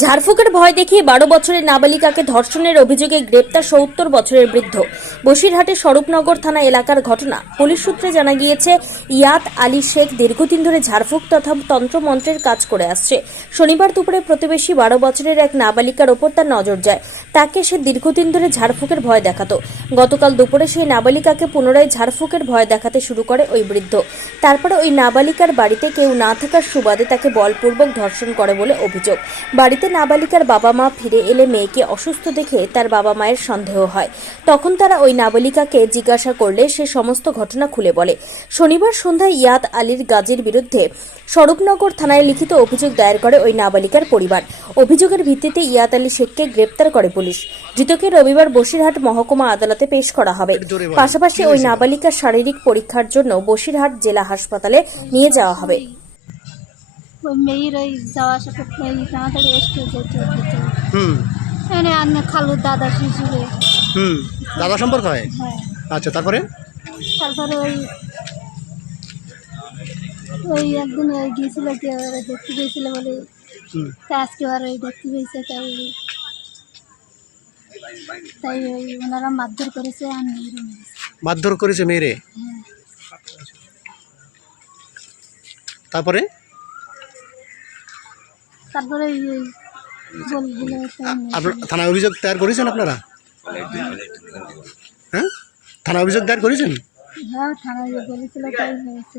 ঝাড়ফুঁকের ভয় দেখিয়ে বারো বছরের নাবালিকাকে ধর্ষণের অভিযোগে গ্রেপ্তার সত্তর বছরের বৃদ্ধ। বসিরহাটের স্বরূপনগর থানা এলাকার ঘটনা। পুলিশ সূত্রে জানা গিয়েছে ইয়াত আলী শেখ দীর্ঘদিন ধরে ঝাড়ফুঁক তথা তন্ত্রমন্ত্রের কাজ করে আসছে। শনিবার দুপুরে প্রতিবেশী বারো বছরের এক নাবালিকার ওপর তার নজর যায়। তাকে সে দীর্ঘদিন ধরে ঝাড়ফুঁকের ভয় দেখাতো। গতকাল দুপুরে সেই নাবালিকাকে পুনরায় ঝাড়ফুঁকের ভয় দেখাতে শুরু করে ওই বৃদ্ধ। তারপরে ওই নাবালিকার বাড়িতে কেউ না থাকার সুবাদে তাকে বলপূর্বক ধর্ষণ করে বলে অভিযোগ। বাড়িতে নাবালিকার বাবা মা ফিরে এলে মেয়েকে অসুস্থ দেখে তার বাবা মায়ের সন্দেহ হয়। তখন তারা ওই নাবালিকাকে জিজ্ঞাসা করলে সে সমস্ত ঘটনা খুলে বলে। শনিবার সন্ধ্যায় ইয়াদ আলীর গাজীর বিরুদ্ধে স্বরূপনগর থানায় লিখিত অভিযোগ দায়ের করে ওই নাবালিকার পরিবার। অভিযোগের ভিত্তিতে ইয়াদ আলী শেখকে গ্রেপ্তার করে পুলিশ। ধৃতকে রবিবার বসিরহাট মহকুমা আদালতে পেশ করা হবে। পাশাপাশি ওই নাবালিকার শারীরিক পরীক্ষার জন্য বসিরহাট জেলা হাসপাতালে নিয়ে যাওয়া হবে। ওই মেয়ের ওই যাওয়া আসা করতে ওই তাড়াতাড়ি এসে যেতে হুম। এখানে আন্য খালুর দাদা শিশুরে হুম দাদা সম্পর্ক হয়? হ্যাঁ। আচ্ছা তারপরে? তারপরে ওই ওই একদিন ওই গিয়েছিল ওরা দেখতে পেয়েছিল বলে হুম। তা আজকে আর ওই দেখতে পেয়েছে তাই তাই ওই ওনারা মারধর করেছে আর মেরেছে। মারধর করেছে মেয়েরে? হ্যাঁ। তারপরে? তারপরে থানায় অভিযোগ দায়ের করেছেন আপনারা? হ্যাঁ? থানায় অভিযোগ দায়ের করেছেন? হ্যাঁ থানায় বলেছিল তাই হয়েছে।